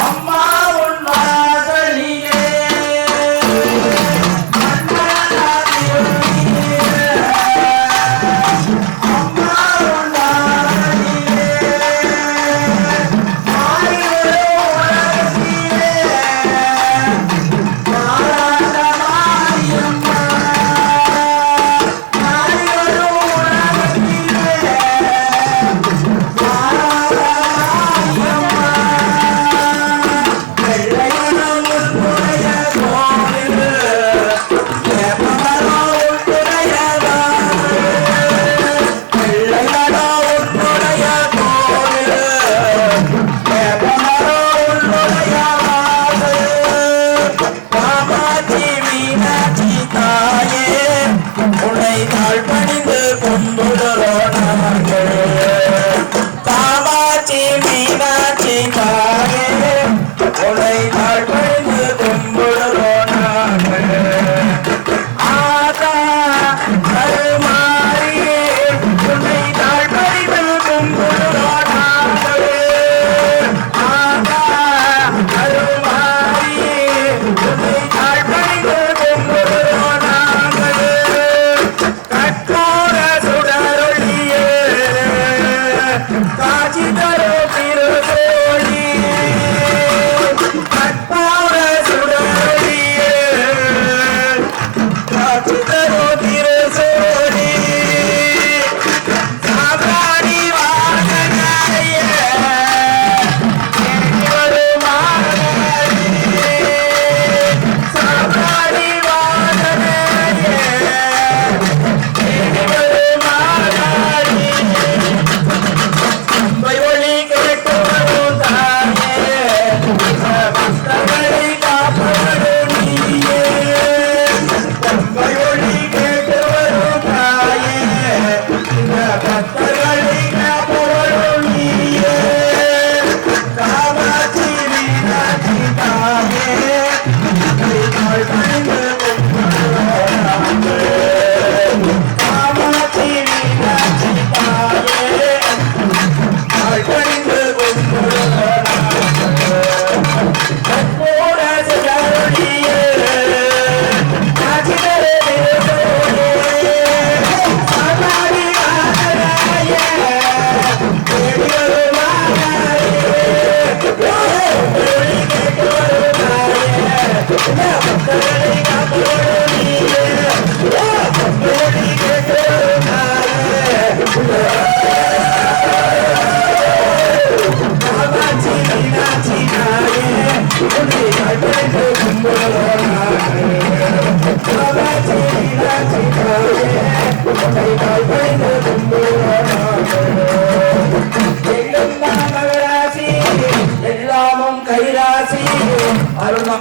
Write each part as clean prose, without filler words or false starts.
அம்மா உன்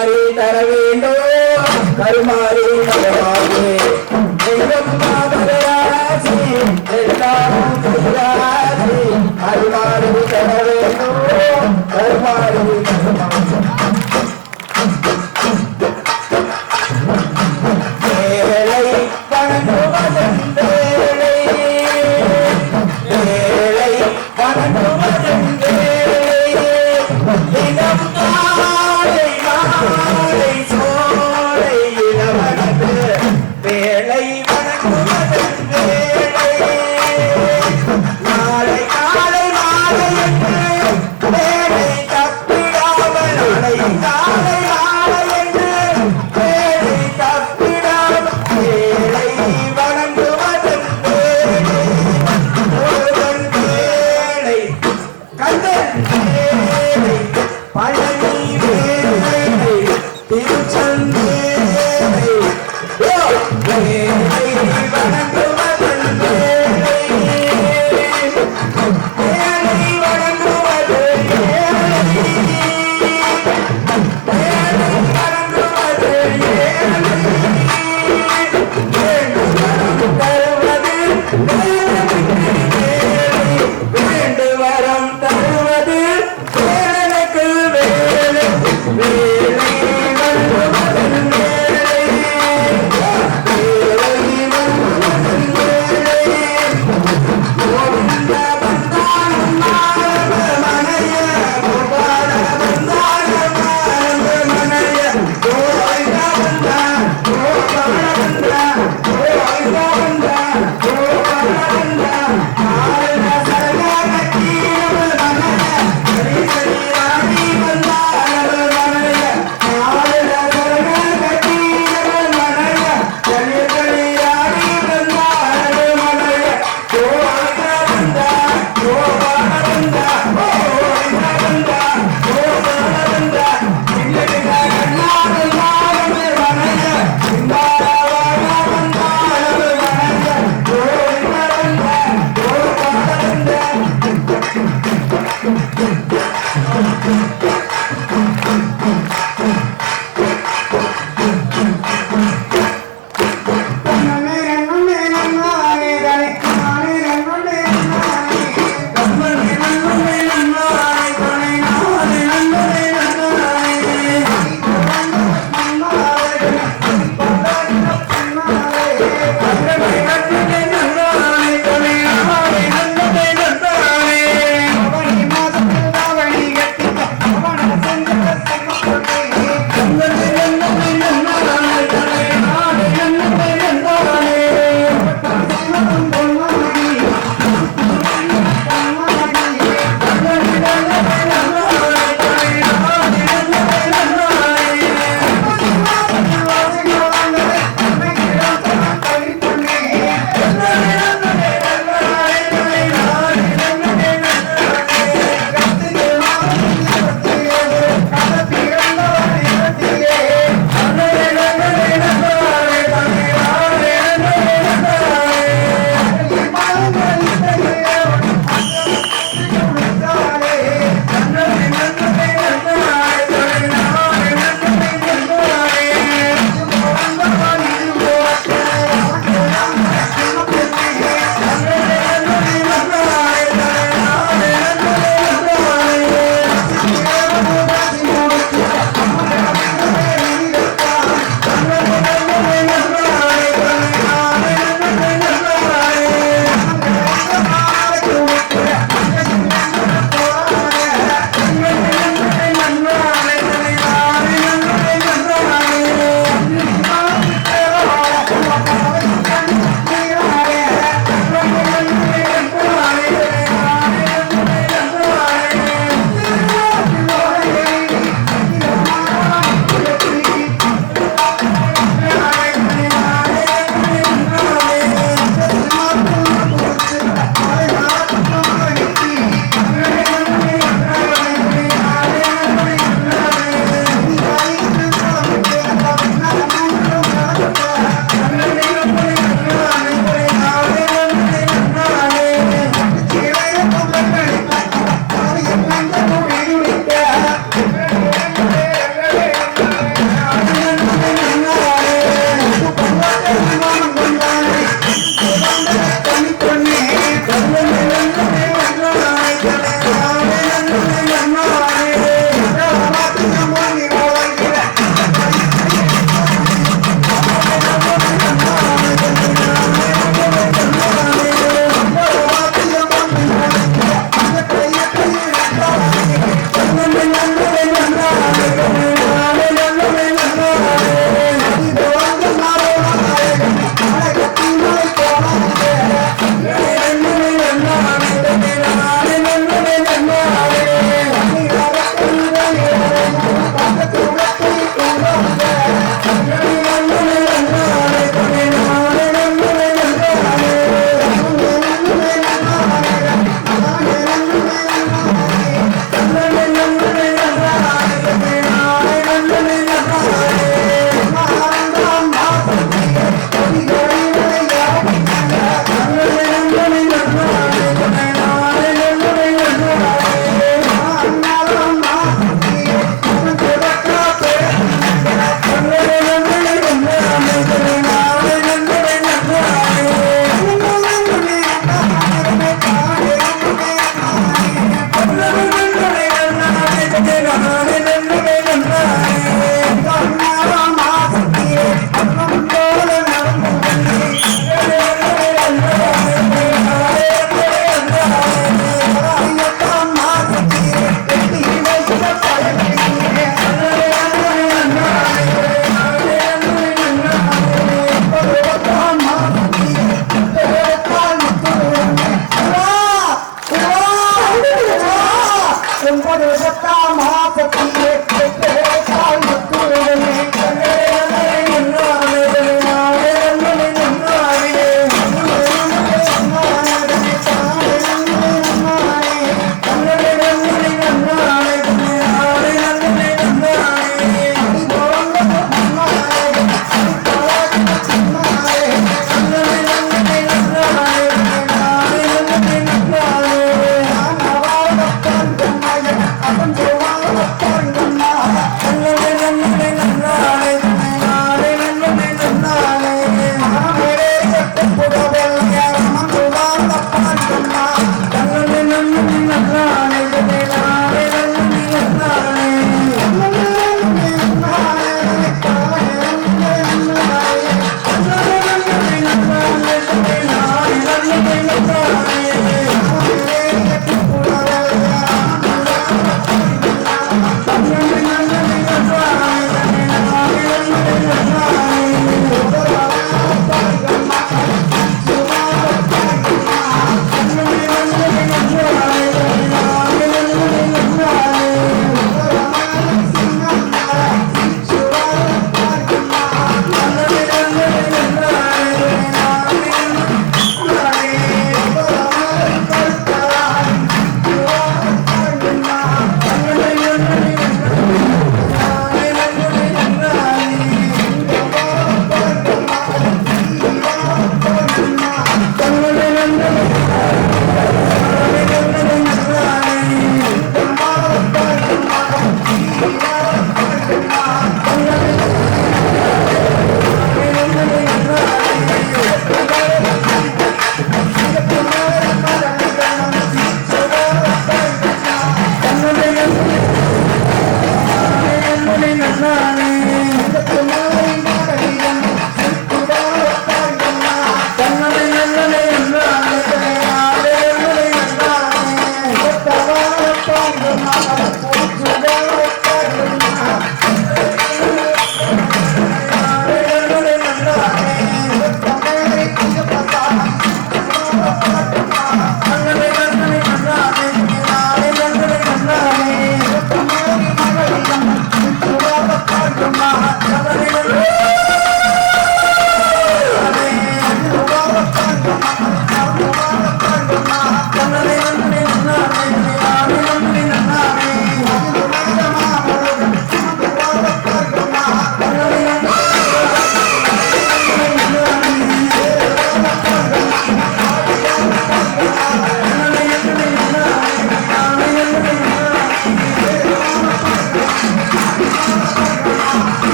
கருமாறி தர வேண்டும் கருமாறி தரவாது எங்கும் மகராசி எல்லாரும் கருமாறி தர வேண்டும் கருமாறி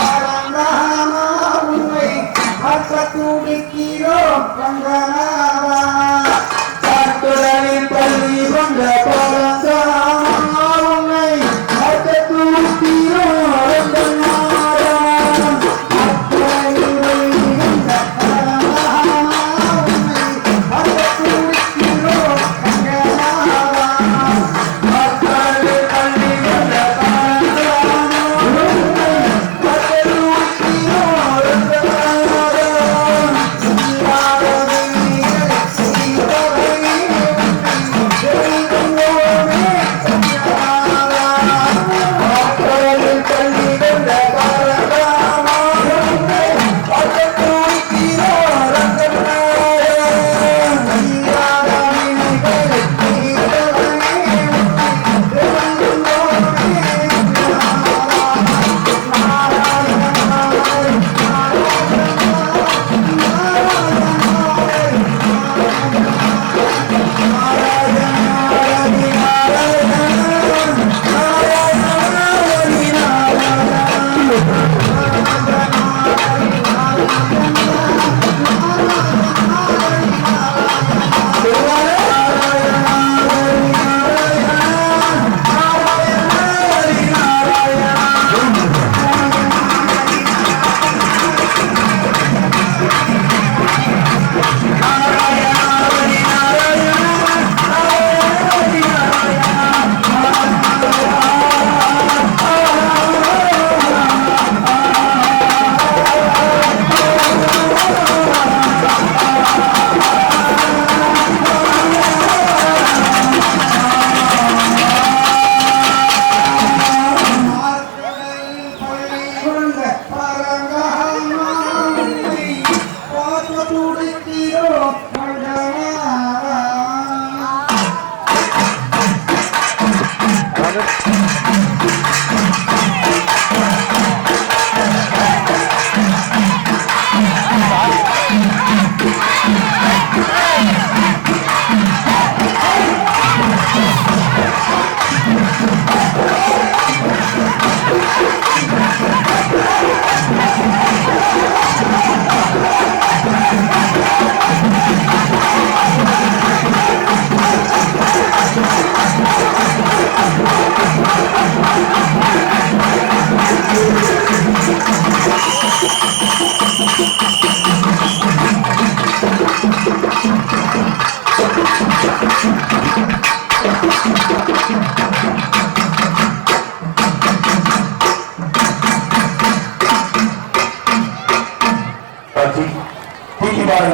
பரந்தாமா உன்னை பார்க்க துடிக்கிறோம் ரங்கநாதா காட்டுடலில் பள்ளி கொண்ட பரந்தாமா உன்னை பார்க்க துடிக்கிறோம் ரங்கநாதா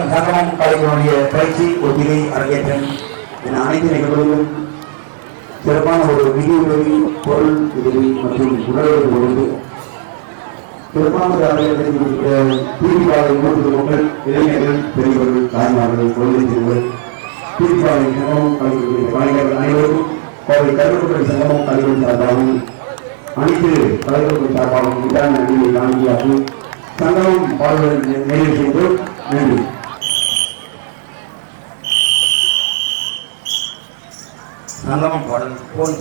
சங்கமம் கலைஞருடைய பயிற்சி ஒத்திகை அரங்கேற்றம் என அனைத்து நிகழ்வுகளும் சிறப்பான ஒரு நிதி உதவி பொருள் உதவி மற்றும் உடலுறவு கொடுத்து சிறப்பான தீர்ப்பாளை மூன்று மக்கள் இளைஞர்கள் பெரியவர்கள் தாய்மார்கள் குழந்தை சிறுவர் தீர்ப்பாளை சங்கமம் கலைஞர்களுடைய கலைஞர்கள் அனைவருக்கும் கோவை கருவப்பட்ட சங்கமம் கலைஞர் சார்பாகவும் அனைத்து கலைஞர்கள் சார்பாகவும் உண்டான நன்றியை காணிக்கையாகும் சங்கமம் பாடல்கள் நிறைவு செய்து நன்றி. சங்கமம் பாடல் போன்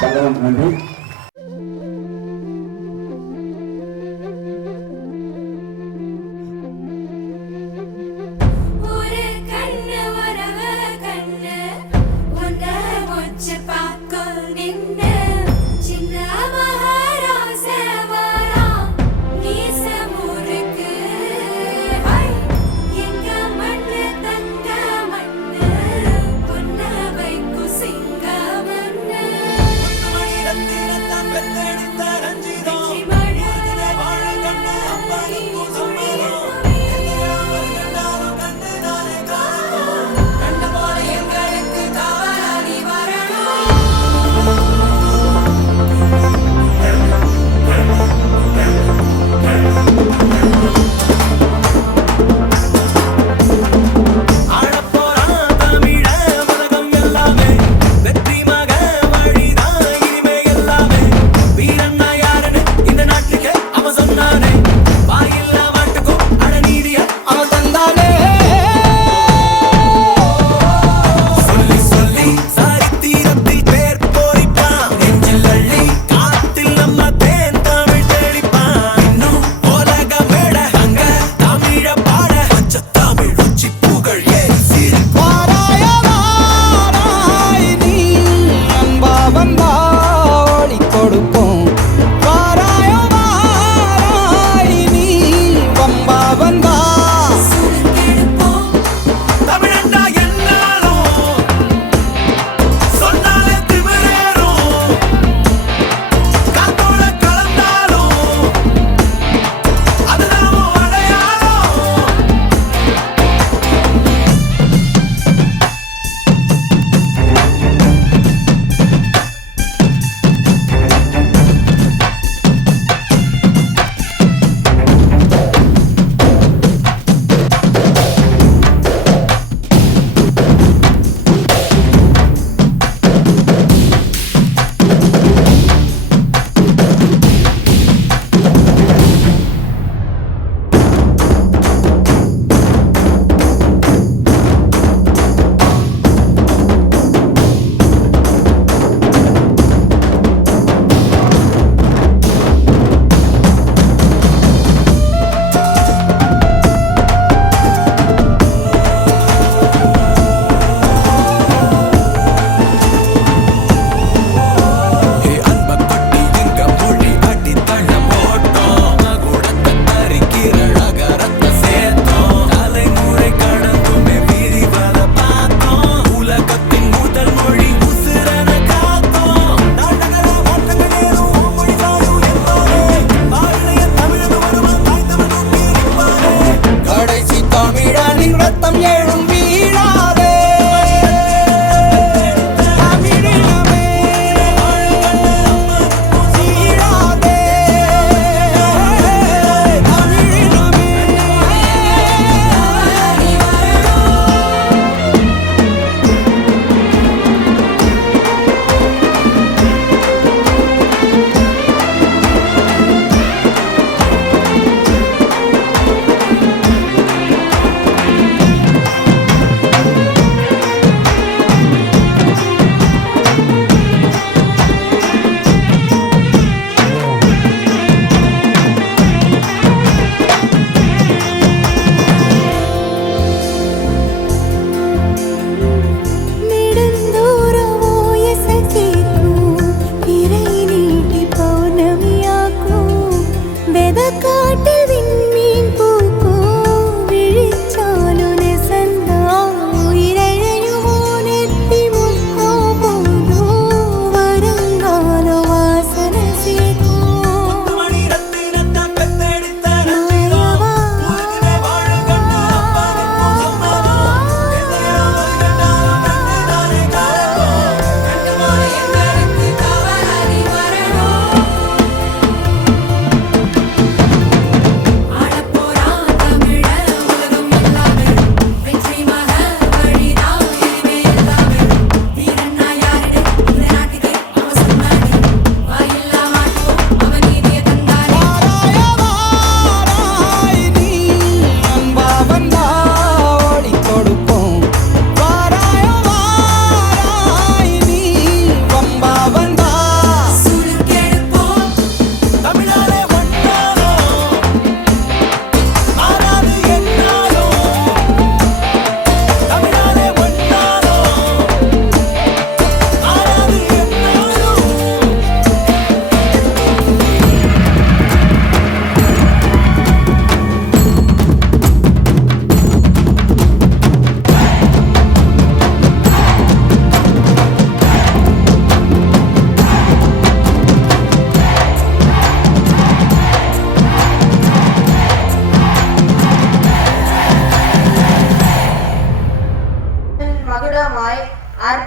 சங்கமம் நன்றி.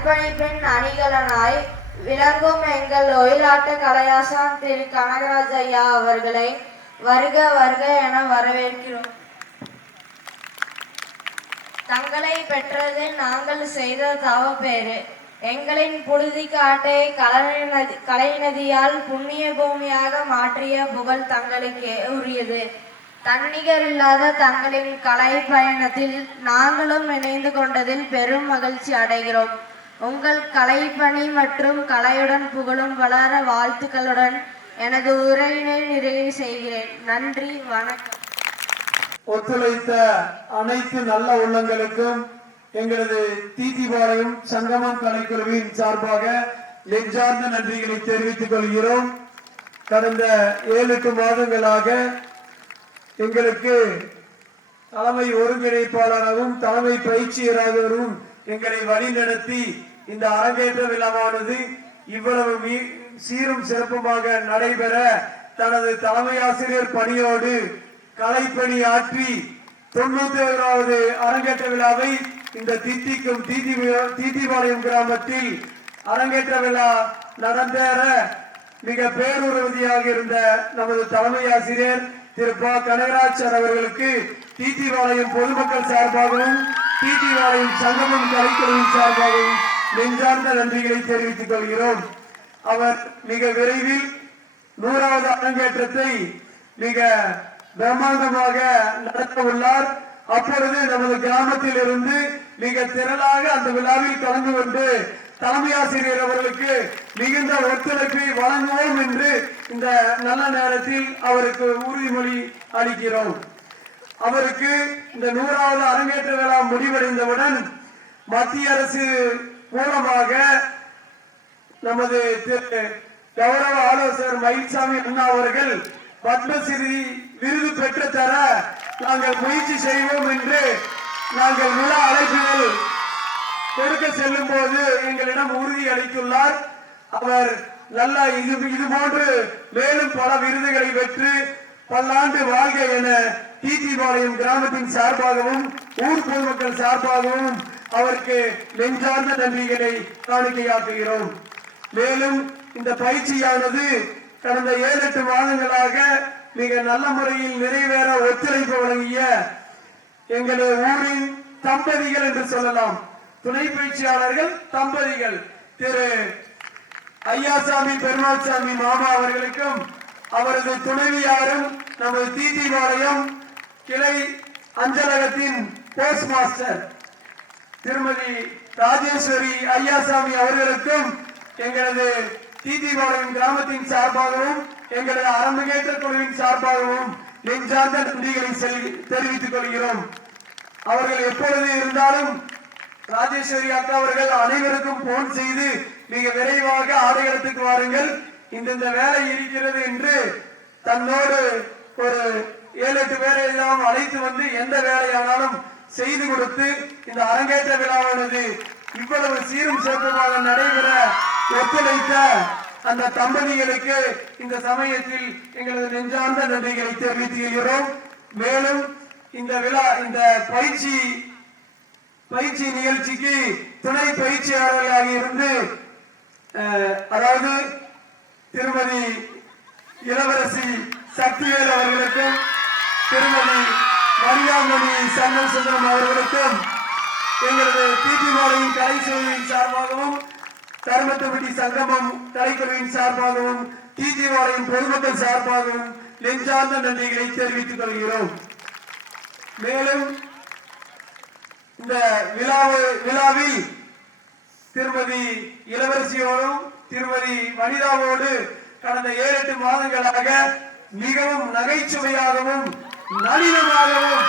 அர்ப்பணிப்பின் அணிகலனாய் விளங்கும் எங்கள் ஒயிலாட்ட கலையாசான் திரு கனகராஜ் ஐயா அவர்களை வருக வருக என வரவேற்கிறோம். தங்களை பெற்றது நாங்கள் செய்த தவப்பேறு. எங்களின் புழுதி காட்டை கலைநதியால் புண்ணிய பூமியாக மாற்றிய புகழ் தங்களுக்கே உரியது. தன்னிகர் இல்லாத தங்களின் கலை பயணத்தில் நாங்களும் இணைந்து கொண்டதில் பெரும் மகிழ்ச்சி அடைகிறோம். உங்கள் கலைப்பணி மற்றும் கலையுடன் புகழும் வளர வாழ்த்துக்களுடன் எனது உரையினை நிறைவு செய்கிறேன். நன்றி, வணக்கம். ஒத்துழைத்த அனைத்து நல்ல உள்ளங்களுக்கும் எங்களது தீதிபாளையம் சங்கமம் கலைக்குழுவின் சார்பாக நெஞ்சார்ந்த நன்றிகளை தெரிவித்துக் கொள்கிறோம். கடந்த 7-8 மாதங்களாக எங்களுக்கு தலைமை ஒருங்கிணைப்பாளராகவும் தலைமை பயிற்சியராகவும் எங்களை வழிநடத்தி இந்த அரங்கேற்ற விழாவானது இவ்வளவு சீரும் சிறப்புமாக நடைபெற தனது தலைமை ஆசிரியர் பணியோடு கலைப்பணி ஆற்றி 91வது அரங்கேற்ற விழாவை இந்த தீதிபாளையம் கிராமத்தில் அரங்கேற்ற விழா நடந்தேற மிக பேருறுதியாக இருந்த நமது தலைமை ஆசிரியர் திரு ப. கனகராஜ் அவர்களுக்கு தீதிபாளையம் பொதுமக்கள் சார்பாகவும் தீதிபாளையம் சங்கமம் கலைக்குழுவின் சார்பாகவும் நெஞ்சார்ந்த நன்றிகளை தெரிவித்துக் கொள்கிறோம். அவர் மிக விரைவில் 100வது அரங்கேற்றத்தை மிக பிரம்மாண்டமாக நடத்த உள்ளார். அப்பொழுது நமது கிராமத்தில் இருந்து மிக திரளாக அந்த விழாவில் கலந்து கொண்டு தலைமை ஆசிரியர் அவர்களுக்கு மிகுந்த ஒத்துழைப்பை வழங்குவோம் என்று இந்த நல்ல நேரத்தில் அவருக்கு உறுதிமொழி அளிக்கிறோம். அவருக்கு இந்த 100வது அரங்கேற்ற விழா முடிவடைந்தவுடன் மத்திய அரசு மூலமாக நமது கௌரவ ஆலோசகர் மயில்சாமி அண்ணா அவர்கள் பத்மஸ்ரீ விருது பெற்று தர நாங்கள் முயற்சி செய்வோம் என்று நாங்கள் விழா அழைப்புகள் கொடுக்க செல்லும் போது எங்களிடம் உறுதி அளித்துள்ளார். அவர் நல்ல இது போன்று மேலும் பல விருதுகளை பெற்று பல்லாண்டு வாழ்க என தீதிபாளையம் கிராமத்தின் சார்பாகவும் ஊர் பொதுமக்கள் சார்பாகவும் அவருக்கு நெஞ்சார்ந்த நன்றிகளை காணிக்கையாக்குகிறோம். மேலும் இந்த பயிற்சியானது கடந்த 7-8 மாதங்களாக மிக நல்ல முறையில் நிறைவேற ஒத்துழைப்பு வழங்கிய எங்களது ஊரின் தம்பதிகள் என்று சொல்லலாம், துணை பயிற்சியாளர்கள் தம்பதிகள் திரு ஐயாசாமி பெருமாள்சாமி மாமா அவர்களுக்கும் அவரது துணைவியாரும் நமது தீதிபாளையம் கிளை அஞ்சலகத்தின் போஸ்ட் மாஸ்டர் திருமதி ராஜேஸ்வரி ஐயாசாமி அவர்களுக்கும் எங்களது தீதிபாளையம் கிராமத்தின் சார்பாகவும் எங்களது அரங்கேற்ற குழுவின் சார்பாகவும் நெஞ்சார்ந்த நன்றிகளை தெரிவித்துக் கொள்கிறோம். அவர்கள் எப்பொழுது இருந்தாலும் ராஜேஸ்வரி அக்கா அவர்கள் அனைவருக்கும் போன் செய்து மிக விரைவாக ஆடைகளத்துக்கு வாருங்கள், இந்த வேலை இருக்கிறது என்று தன்னோடு ஒரு 7-8 பேரை எல்லாம் அழைத்து வந்து எந்த வேலையானாலும் செய்து கொடுத்து இந்த அரங்கேற்ற விழாவானது இவ்வளவு சீரும் சிறப்புமாக நடைபெற ஒத்துழைத்த அந்த தம்பதிகளுக்கு இந்த சமயத்தில் எங்களது நெஞ்சார்ந்த நன்றிகளை தெரிவித்துகிறோம். மேலும் இந்த விழா இந்த பயிற்சி நிகழ்ச்சிக்கு துணை பயிற்சியாளர்களாக இருந்து அதாவது திருமதி இளவரசி சக்திவேல் அவர்களுக்கும் திருமதி மரியாமணி சன்னல் சுந்தரம் அவர்களுக்கும் எங்களது தீதிபாளையம் கலைச்சொல்லின் சார்பாகவும் தர்மத்தப்பட்டி சங்கமம் கலைக்குழுவின் சார்பாகவும் தீதிபாளையம் பொதுமக்கள் சார்பாகவும் நெஞ்சார்ந்த நன்றிகளை தெரிவித்துக் கொள்கிறோம். மேலும் இந்த விழாவில் திருமதி இளவரசியோடும் திருமதி வனிதாவோடு கடந்த 7-8 மாதங்களாக மிகவும் நகைச்சுவையாகவும் நளினமாகவும்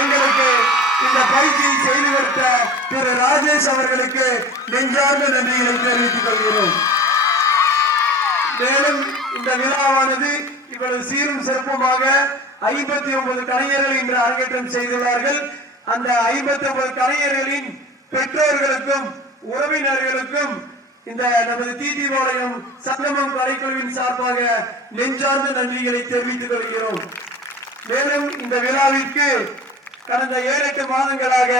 எங்களுக்கு இந்த பயிற்சியை செய்து கொடுத்த திரு ராஜேஷ் அவர்களுக்கு நெஞ்சார்ந்த நன்றிகளை தெரிவித்துக் கொள்கிறோம். மேலும் இந்த விழாவானது இவ்வளவு சீரும் சிறப்புமாக 59 கலைஞர்கள் இன்று அரங்கேற்றம் செய்துள்ளார்கள். அந்த 59 கலைஞர்களின் பெற்றோர்களுக்கும் உறவினர்களுக்கும் இந்த நமது தீதிபாளையம் சங்கமம் கலைக்குழுவின் சார்பாக நெஞ்சார்ந்த நன்றிகளை தெரிவித்துக் கொள்கிறோம். மேலும் இந்த விழாவிற்கு கடந்த 7-8 மாதங்களாக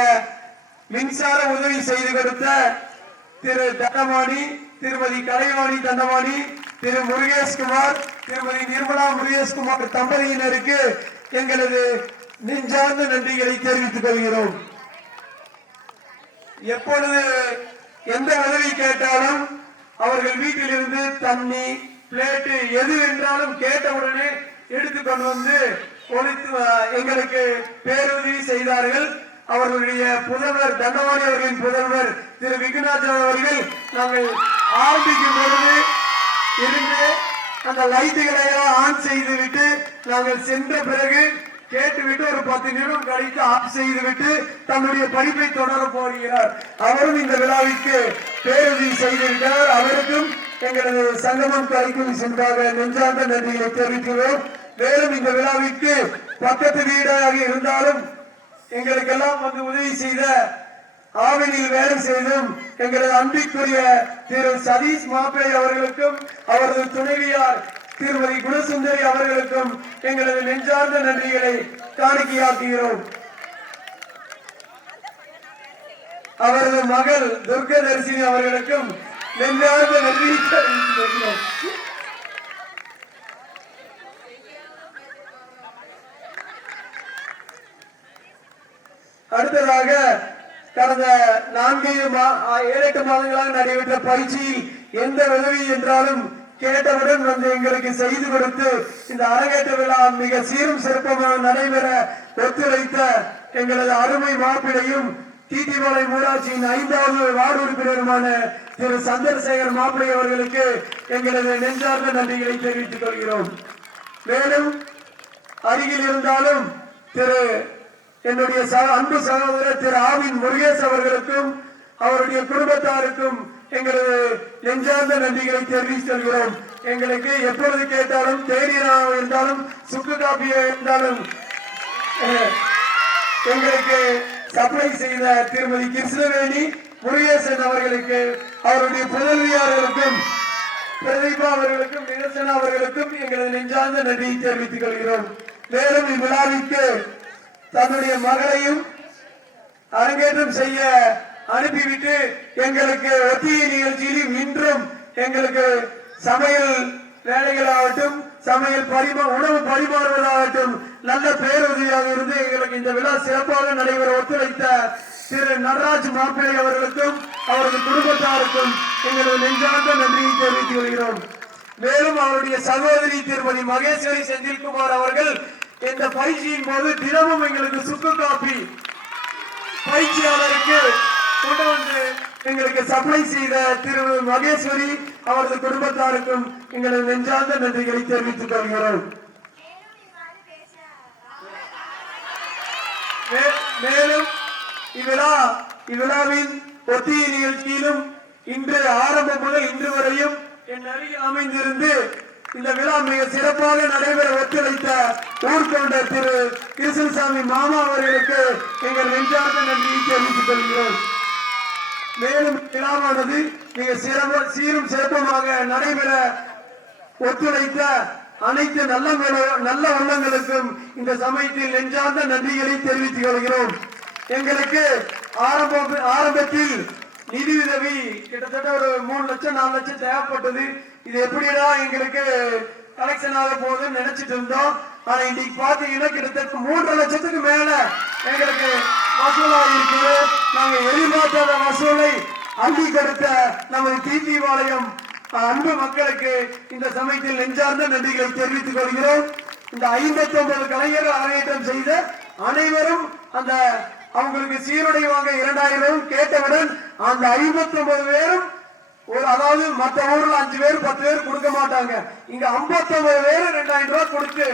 மின்சார உதவி செய்து கொடுத்த திரு தண்டமாணி, திருமதி கலைவாணி தண்டமாணி, திரு முருகேஷ்குமார், திருமதி நிர்மலா முருகேஷ்குமார் தம்பதியினருக்கு எங்களது நெஞ்சார்ந்த நன்றிகளை தெரிவித்துக் கொள்கிறோம். எப்பொழுது எந்த உதவி கேட்டாலும் அவர்கள் வீட்டிலிருந்து தண்ணி, பிளேட்டு எது என்றாலும் கேட்டவுடனே எடுத்துக்கொண்டு வந்து எங்களுக்கு பேருதவி செய்தார்கள். அவர்களுடைய புதல்வர் தண்டவாணி அவர்களின் புதல்வர் திரு விக்னாஜன் அவர்கள் நாங்கள் ஆரம்பிக்கும் பொழுது இருந்து அந்த லைட்டுகளை ஆன் செய்து விட்டு நாங்கள் சென்ற பிறகு கேட்டுவிட்டு ஒரு 10 நிமிடம் கழித்து ஆஃப் செய்துவிட்டு தன்னுடைய படிப்பை தொடர போகிறார். அவரும் இந்த விழாவிற்கு பேருதவி செய்திருக்கிறார். அவருக்கும் எங்களது சங்கமம் கலைக்கும் சென்றாக நெஞ்சார்ந்த நன்றிகளை தெரிவிக்கிறோம். மேலும் இந்த விழாவிற்கு பக்கத்து வீடாக இருந்தாலும் எங்களுக்கெல்லாம் வந்து உதவி செய்த ஆவணியில் வேலை செய்தும் எங்களது அன்பிற்குரிய திரு சதீஷ் மாப்பிள்ளை அவர்களுக்கும் அவரது துணைவியார் திருமதி குணசுந்தரி அவர்களுக்கும் எங்களது நெஞ்சார்ந்த நன்றிகளை காணிக்கையாக்குகிறோம். அவரது மகள் துர்கதர்சினி அவர்களுக்கும் நெஞ்சார்ந்த நன்றியை தெரிவிக்கிறோம். அடுத்ததாக கடந்த 4-8 மாதங்களாக நடைபெற்ற பயிற்சியில் எந்த உதவி என்றாலும் கேட்டவுடன் வந்து எங்களுக்கு செய்து கொடுத்து இந்த அரங்கேற்ற விழா மிக சீரும் சிறப்பமாக நடைபெற ஒத்துழைத்த எங்களது அருமை மாப்பிளையும் தீட்டிமலை ஊராட்சியின் 5வது வார்டு உறுப்பினருமான திரு சந்திரசேகர் மாப்பிளை அவர்களுக்கு எங்களது நெஞ்சார்ந்த நன்றிகளை தெரிவித்துக் கொள்கிறோம். மேலும் அருகில் இருந்தாலும் திரு என்னுடைய அன்பு சகோதரர் திரு ஆவின் முருகேஷ் அவர்களுக்கும் அவருடைய குடும்பத்தாருக்கும் எங்களது நெஞ்சார்ந்த நன்றிகளை தெரிவித்து செல்கிறோம். எங்களுக்கு எப்பொழுது கேட்டாலும் தேநீராக இருந்தாலும் சுக்கு காப்பியாக இருந்தாலும் எங்களுக்கு சப்ளை செய்த திருமதி கிருஷ்ணவேணி முருகேசன் அவர்களுக்கு அவருடைய புதல்வியார்களுக்கும் பிரதீபா அவர்களுக்கும் நிரசனா அவர்களுக்கும் எங்களது நெஞ்சார்ந்த நன்றியை தெரிவித்துக் கொள்கிறோம். மேலும் இவ்விழாவிற்கு தன்னுடைய மகளையும் அரங்கேற்றம் செய்ய அனுப்பிவிட்டு எங்களுக்கு ஒத்திகை நிகழ்ச்சியிலும் இன்றும் எங்களுக்கு சமையல் வேலைகளாகட்டும் சமையல் உணவு பரிமாறுவதாகட்டும் நல்ல பேருதவியாக இருந்து எங்களுக்கு இந்த விழா சிறப்பாக நடைபெற ஒத்துழைத்த திரு நடராஜ் மாப்பிள்ளை அவர்களுக்கும் அவரது குடும்பத்தாருக்கும் எங்களது நெஞ்சார்ந்த நன்றியை தெரிவித்துக் கொள்கிறோம். மேலும் அவருடைய சகோதரி திருமதி மகேஸ்வரி செந்தில்குமார் அவர்கள் இந்த பயிற்சியின் போது தினமும் எங்களுக்கு சுக்கு காப்பி பயிற்சியாளருக்கு கொண்டு வந்து எங்களுக்கு சப்ளை செய்த திரு மகேஸ்வரி அவரது குடும்பத்தாருக்கும் எங்களது நெஞ்சார்ந்த நன்றிகளை தெரிவித்துக் கொள்கிறோம். மேலும் இவ்விழாவின் ஒத்திகை நிகழ்ச்சியிலும் இன்று ஆரம்பம் முதல் இன்று வரையும் என் அருகில் அமைந்திருந்து இந்த விழா மிக சிறப்பாக நடைபெற ஒத்துழைத்த ஊர்கொண்டர் திரு கிருஷ்ணசாமி மாமா அவர்களுக்கு எங்கள் நெஞ்சார்ந்த நன்றியை தெரிவித்துக் கொள்கிறோம். மேலும் விழாவானது மிக சீரும் சிறப்புமாக நடைபெற ஒத்துழைத்த அனைத்து நல்ல உள்ளங்களுக்கும் இந்த சமயத்தில் நெஞ்சார்ந்த நன்றிகளை தெரிவித்துக் கொள்கிறோம். எங்களுக்கு ஆரம்பத்தில் நிதி உதவி கிட்டத்தட்ட ஒரு 3 லட்சம் 4 லட்சம் தேவைப்பட்டது. இது எப்படிடா எங்களுக்கு கலெக்ஷன் ஆக போகுதுன்னு நினைச்சிட்டு இருந்தோம். ஆனா இன்னைக்கு பாத்தீங்கன்னா கிட்டத்தட்ட 3.5 லட்சத்துக்கு மேல எங்களுக்கு வசூலாக இருக்குது. நாங்க எதிர்பார்க்காத வசூலை அள்ளி கொடுத்த நமது தீட்டிபாளையம் அன்பு மக்களுக்கு இந்த சமயத்தில் நெஞ்சார்ந்த நன்றிகளை தெரிவித்துக் கொள்கிறோம். இந்த 59 கலைஞர்கள் அரங்கேற்றம் செய்த அனைவரும் அந்த அவங்களுக்கு சீருடை வாங்க 2000 கேட்டவுடன் அந்த 59 பேரும் அதாவது மற்ற ஊர்ல 5 பேர் 10 பேர் கொடுக்க மாட்டாங்க. இங்க 59 பேர் 2000 ரூபாய் கொடுத்து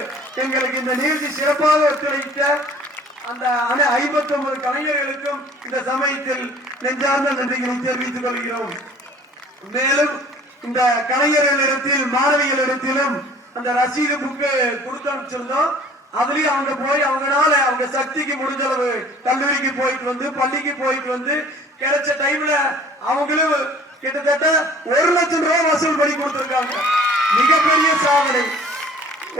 எங்களுக்கு இந்த நிகழ்ச்சி சிறப்பாக ஒத்துழைத்த அந்த 59 கலைஞர்களுக்கும் இந்த சமயத்தில் நெஞ்சார்ந்த நன்றிகளை தெரிவித்துக் கொள்கிறோம். மேலும் இந்த கலைஞர்களிடத்தில் மாணவிகளிடத்திலும் அந்த ரசீது புக்கு கொடுத்து அனுப்பிச்சிருந்தோம். அதுலயும் அவங்க போய் அவங்களால அவங்க சக்திக்கு முடிஞ்ச அளவு கல்லூரிக்கு போயிட்டு வந்து பள்ளிக்கு போயிட்டு வந்து கிடைச்ச டைம்ல அவங்களும் கிட்டத்தட்ட 1 லட்சம் ரூபாய் வசூல் பண்ணி கொடுத்திருக்காங்க. மிகப்பெரிய சாதனை.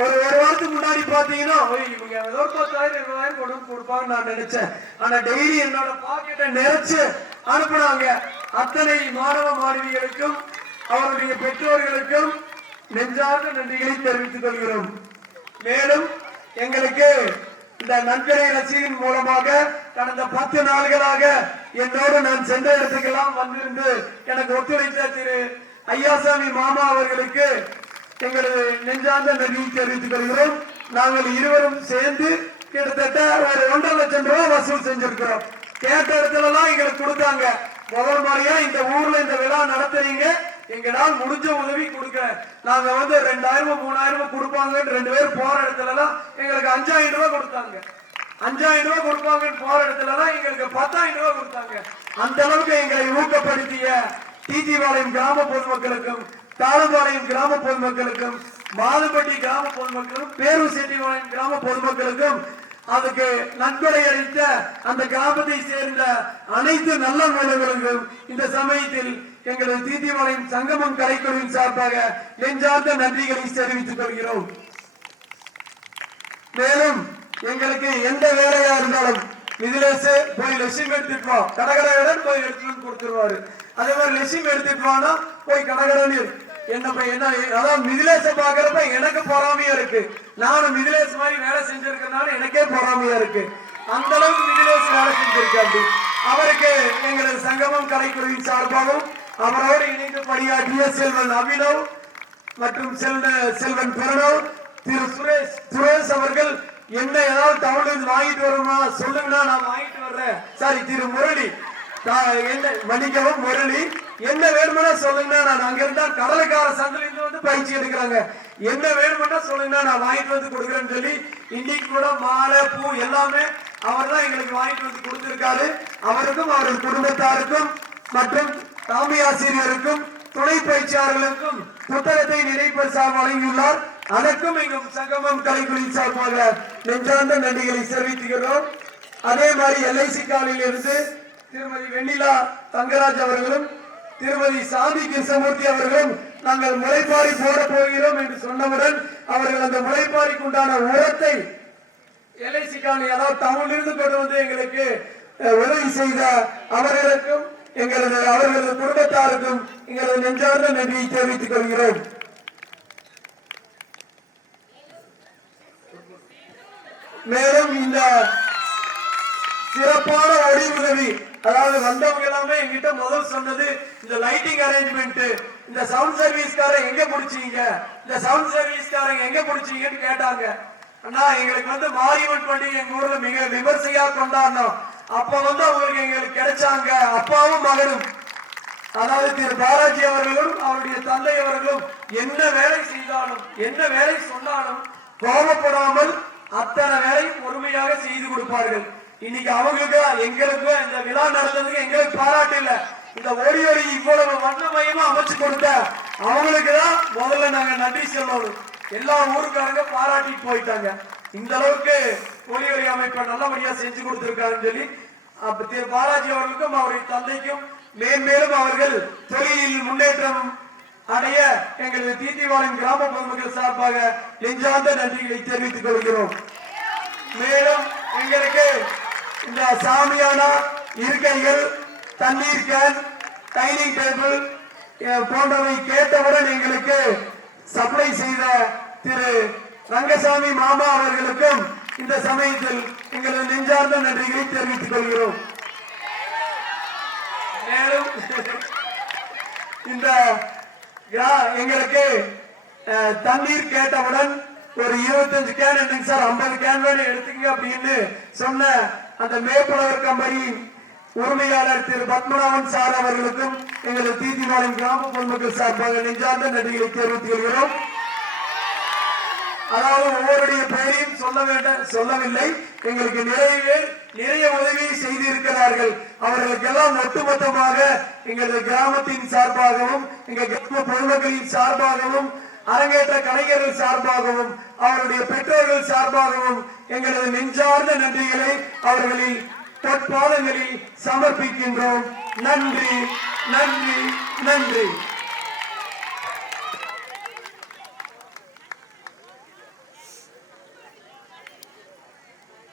ஒரு வாரத்துக்கு முன்னாடி பாத்தீங்கன்னா இவங்க ஏதோ 10,000 20,000 கொடுப்பாங்க நான் நினைச்சேன். ஆனா டெய்லி என்னோட பாக்கெட்டை நிறைச்சு அனுப்புனாங்க. அத்தனை மாணவ மாணவிகளுக்கும் அவருடைய பெற்றோர்களுக்கும் நெஞ்சார்ந்த நன்றிகளை தெரிவித்துக் கொள்கிறோம். மேலும் எங்களுக்கு இந்த நன்கொடை ரசீதின் மூலமாக கடந்த 10 நாள்களாக என்னோடு நான் சென்ற இடத்துக்கெல்லாம் வந்திருந்து எனக்கு ஒத்துழைத்த திரு ஐயாசாமி மாமா அவர்களுக்கு எங்களது நெஞ்சார்ந்த நன்றியை தெரிவித்துக் கொள்கிறோம். நாங்கள் இருவரும் சேர்ந்து கிட்டத்தட்ட ஒரு 1.5 லட்சம் ரூபாய் வசூல் செஞ்சிருக்கிறோம். கேட்ட இடத்துல எல்லாம் எங்களுக்கு கொடுத்தாங்க. முதல் முறையா இந்த ஊர்ல இந்த விழா நடத்துறீங்க, எங்களால் முடிஞ்ச உதவி கொடுக்க நாங்க 2000 3000 கொடுப்பாங்க. 2 பேர் போற இடத்துல எல்லாம் எங்களுக்கு 5000 ரூபாய் கொடுத்தாங்க. 5000 ரூபாய் கொடுப்பாங்கன்னு போற இடத்துல எல்லாம் எங்களுக்கு 10000 ரூபாய் கொடுத்தாங்க. அந்த அளவுக்கு எங்களை ஊக்கப்படுத்திய டிஜிபாளையம் கிராம பொதுமக்களுக்கும், தாளம்பாளையம் கிராம பொதுமக்களுக்கும், மாதுப்பட்டி கிராம பொதுமக்களுக்கும், பேரூர் செட்டிபாளையம் கிராம பொதுமக்களுக்கும், அதுக்கு நன்கொடை அளித்த அந்த கிராமத்தை சேர்ந்த அனைத்து நல்ல மனிதர்களுக்கும் இந்த சமயத்தில் எங்களது தீத்திபாளையம் சங்கமம் கலைக்குழுவின் சார்பாக நெஞ்சார்ந்த நன்றிகளை தெரிவித்துக் கொள்கிறோம். மேலும் எங்களுக்கு எந்த வேலையா இருந்தாலும் மிதிலேசு போய் லட்சுமி எடுத்துட்டு வா, கடகடன் போய் எடுத்துட்டு கொடுத்துருவாரு. அதே மாதிரி லட்சுமி எடுத்துட்டு வானா போய் கடகடன் என்ன அதான் மிதிலேச பாக்குறப்ப எனக்கு பொறாமையா இருக்கு. நானும் மிதிலேஸ் மாதிரி வேலை செஞ்சிருக்கிறதுனால எனக்கே பொறாமையா இருக்கு. அந்த அளவுக்கு மிதிலேஸ் வேலை செஞ்சிருக்காரு. அவருக்கு எங்களது சங்கமம் கலைக்குழுவின் சார்பாகவும் அவரோடு இணைந்து பணியாற்றிய செல்வன் அபினவ் மற்றும் செல்வன் பிரணவ், திரு சுரேஷ் அவர்கள் என்ன ஏதாவது டவுன் வாங்கிட்டு வருமா சொல்லுங்கன்னா நான் வாங்கிட்டு வர்றேன். சாரி, திரு முரளி என்ன மன்னிக்கவும், முரளி என்ன வேணும்னா சொல்லுங்கன்னா நான் அங்க இருந்தா கடலைக்கார சந்தில இருந்து பயிற்சி எடுக்கிறாங்க. என்ன வேணும்னா சொல்லுங்கன்னா நான் வாங்கிட்டு வந்து கொடுக்குறேன்னு சொல்லி இன்னைக்கு கூட மாலை பூ எல்லாமே அவர் தான் எங்களுக்கு வாங்கிட்டு வந்து கொடுத்திருக்காரு. அவருக்கும் அவரது குடும்பத்தாருக்கும் மற்றும் தலைமை ஆசிரியருக்கும் துணை பயிற்சியாளர்களுக்கும் புத்தகத்தை நினைப்பரிசாக வழங்கியுள்ளார். அதற்கும் எங்கள் சங்கமம் கலைக்குழுவின் சார்பாக நெஞ்சார்ந்த நன்றிகளை தெரிவித்துகிறோம். அதே மாதிரி LIC காலையில் இருந்து திருமதி வெண்ணிலா தங்கராஜ் அவர்களும் திருமதி சாந்தி கிருஷ்ணமூர்த்தி அவர்களும் நாங்கள் முளைப்பாரி போட போகிறோம் என்று சொன்னவுடன் அவர்கள் அந்த முளைப்பாரிக்கு உண்டான உரத்தை LIC காலை அதாவது டவுன்ல இருந்து கொண்டு வந்து எங்களுக்கு உதவி செய்த அவர்களுக்கும் அவர்களது குடும்பத்தாருக்கும் எங்களது நெஞ்சார்ந்த நன்றியை தெரிவித்துக் கொள்கிறோம். மேலும் இந்த சிறப்பான ஒளி உதவி, அதாவது வந்தவங்க எல்லாமே எங்கிட்ட முதல் சொன்னது இந்த லைட்டிங் அரேஞ்ச்மெண்ட், இந்த சவுண்ட் சர்வீஸ்காரங்க எங்க பிடிச்சீங்க, இந்த சவுண்ட் சர்வீஸ்காரங்க எங்க பிடிச்சீங்கன்னு கேட்டாங்க. அண்ணா எங்களுக்கு மாரியம்மன் பண்டிகை எங்க ஊர்ல மிக விமர்சையா கொண்டாடணும். அப்ப அவங்களுக்கு எங்களுக்கு கிடைச்சாங்க. அப்பாவும் மகனும், அதாவது திரு பாலாஜி அவர்களும் அவருடைய தந்தை அவர்களும் என்ன வேலை செய்தாலும் என்ன வேலை சொன்னாலும் கோபப்படாமல் அத்தனை வேலை பொறுமையாக செய்து கொடுப்பார்கள். இன்னைக்கு அவங்களுக்கு எங்களுக்கு இந்த விழா நடந்ததுக்கு எங்களுக்கு பாராட்டு இல்ல, இந்த ஒளி இவ்வளவு வண்ணமயமா அமைச்சு கொடுத்த அவங்களுக்கு தான் முதல்ல நாங்க நன்றி சொல்லணும். எல்லா ஊருக்காரங்க பாராட்டிட்டு போயிட்டாங்க. இந்த அளவுக்கு ஒளி அமைப்பை நல்லபடியா செஞ்சு கொடுத்திருக்காருன்னு சொல்லி திரு பாலாஜி அவர்களுக்கும் அவருடைய தந்தைக்கும் மேன்மேலும் அவர்கள் தொழிலில் முன்னேற்றம் அடைய எங்களது தீத்திபாளையம் கிராம பொதுமக்கள் சார்பாக நெஞ்சார்ந்த நன்றிகளை தெரிவித்துக் கொள்கிறோம். மேலும் எங்களுக்கு இந்த சாமியானா இருக்கைகள், தண்ணீர் கேன், டைனிங் டேபிள் போன்றவை கேட்டவுடன் எங்களுக்கு சப்ளை செய்த திரு ரங்கசாமி மாமா அவர்களுக்கும் இந்த சமயத்தில் எங்களது நெஞ்சார்ந்த நன்றிகளை தெரிவித்துக் கொள்கிறோம். மேலும் இந்த எங்களுக்கு தண்ணீர் கேட்டவுடன் ஒரு 25 கேன் என்னங்க சார், 50 கேன் வேணும் எடுத்துங்க அப்படின்னு சொன்ன அந்த மேற்புலவர் கம்பெனியின் உரிமையாளர் திரு பத்மநாபன் சார் அவர்களுக்கும் எங்களது தீத்திபாளையம் கிராம பொதுமக்கள் சார்பாக நெஞ்சார்ந்த நன்றிகளை தெரிவித்துக் கொள்கிறோம். அதாவது ஒவ்வொருடைய பெயரையும் சொல்லவில்லை, எங்களுக்கு நிறைய உதவி செய்து இருக்கிறார்கள். அவர்களுக்கெல்லாம் ஒட்டுமொத்தமாக எங்களது கிராமத்தின் சார்பாகவும் எங்கள் கிராம பொதுமக்களின் சார்பாகவும் அரங்கேற்ற கலைஞர்கள் சார்பாகவும் அவருடைய பெற்றோர்கள் சார்பாகவும் எங்களது நெஞ்சார்ந்த நன்றிகளை அவர்களின் பொற்பாதங்களில் சமர்ப்பிக்கின்றோம். நன்றி, நன்றி, நன்றி.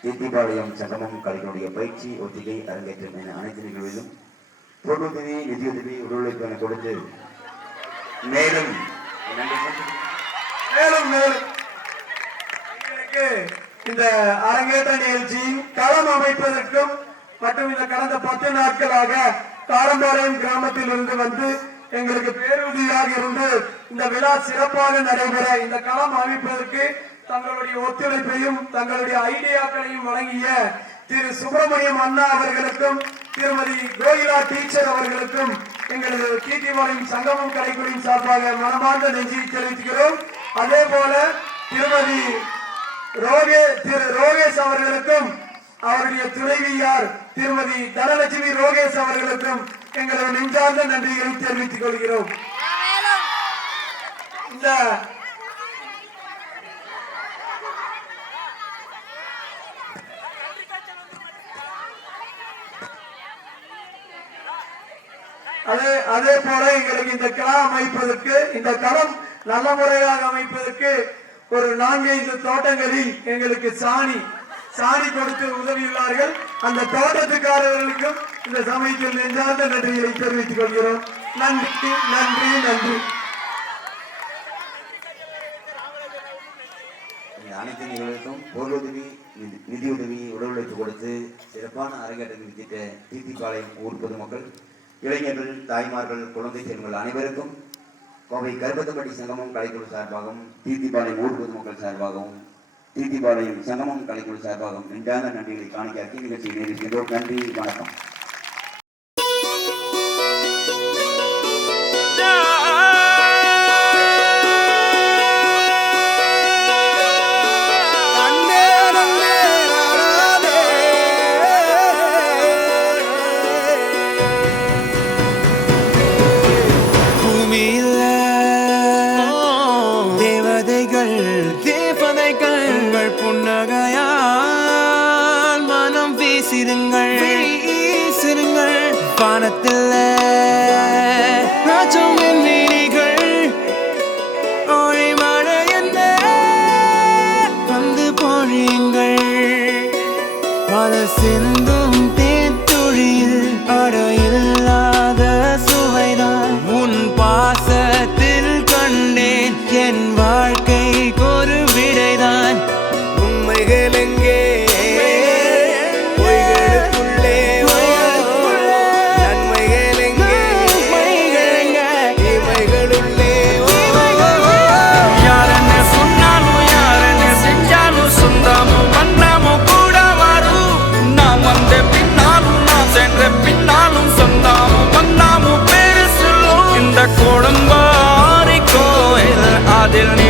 தீத்திபாளையம் சங்கமம் கலைஞருடைய பயிற்சி ஒத்திகை அரங்கேற்றம் என அனைத்து நிகழ்விலும் பொருளுதவி நிதியுதவி உடலுழைப்பு என கொடுத்து மேலும் மேலும் மேலும் எங்களுக்கு இந்த அரங்கேற்ற நிகழ்ச்சியின் களம் அமைப்பதற்கும் மற்றும் இந்த கடந்த 10 நாட்களாக காரம்பாளையம் கிராமத்தில் இருந்து வந்து எங்களுக்கு பேருதவியாக இருந்து இந்த விழா சிறப்பாக நடைபெற இந்த களம் அமைப்பதற்கு தங்களுடைய ஒத்துழைப்பையும் தங்களுடைய ஐடியாக்களையும் வழங்கிய திரு சுப்பிரமணியம் அண்ணா அவர்களுக்கும் திருமதி கோயிலா டீச்சர் அவர்களுக்கும் எங்களது கீர்த்திவாளையம் சங்கமம் கலைக்குழுவின் சார்பாக மனமார்ந்த நன்றியை தெரிவிக்கிறோம். அதே போல திருமதி திரு ரோகேஷ் அவர்களுக்கும் அவருடைய துணைவியார் திருமதி தனலட்சுமி ரோகேஷ் அவர்களுக்கும் எங்களது நெஞ்சார்ந்த நன்றிகளை தெரிவித்துக் கொள்கிறோம். இந்த அதே போல எங்களுக்கு இந்த களம் அமைப்பதற்கு இந்த களம் நல்ல முறையாக அமைப்பதற்கு ஒரு 4-5 தோட்டங்களில் எங்களுக்கு சாணி கொடுத்து உதவியுள்ளார்கள். அந்த தோட்டத்துக்காரர்களுக்கும் இந்த சமயத்தில் நெஞ்சார்ந்த நன்றியை தெரிவித்துக் கொள்கிறோம். நன்றி நன்றி நன்றி. அனைத்து நிகழ்வுக்கும் பொருளுதவி நிதியுதவி உடலுழைப்பு கொடுத்து சிறப்பான அரங்கேற்றம் விதித்த தீர்த்திப்பாளையம் ஊர் பொதுமக்கள், இளைஞர்கள், தாய்மார்கள், குழந்தை செல்வங்கள் அனைவருக்கும் கோவை கருப்பத்தப்பட்டி சங்கமம் கலைக்குழு சார்பாகவும் தீர்த்திப்பாளையம் ஊர் பொதுமக்கள் சார்பாகவும் தீர்த்திப்பாளையம் சங்கமம் கலைக்குழு சார்பாகவும் நெஞ்சார்ந்த நன்றிகளை காணிக்காக்கி நிகழ்ச்சியை நிறைவேற்றுகிறோம். நன்றி, வணக்கம். வானத்தில் ராஜமின் விழிகள் ஒளிமழை என்ன வந்து பொழியுங்கள். பல சிந்தும் தேத்துழியில் அடையில்லாத சுவைதான் உன் பாசத்தில் கண்டேன். என் வாழ்க்கைக்கு ஒரு விடைதான். உண்மைகள் எங்கே கொடும்பாரி கோயில் அதில்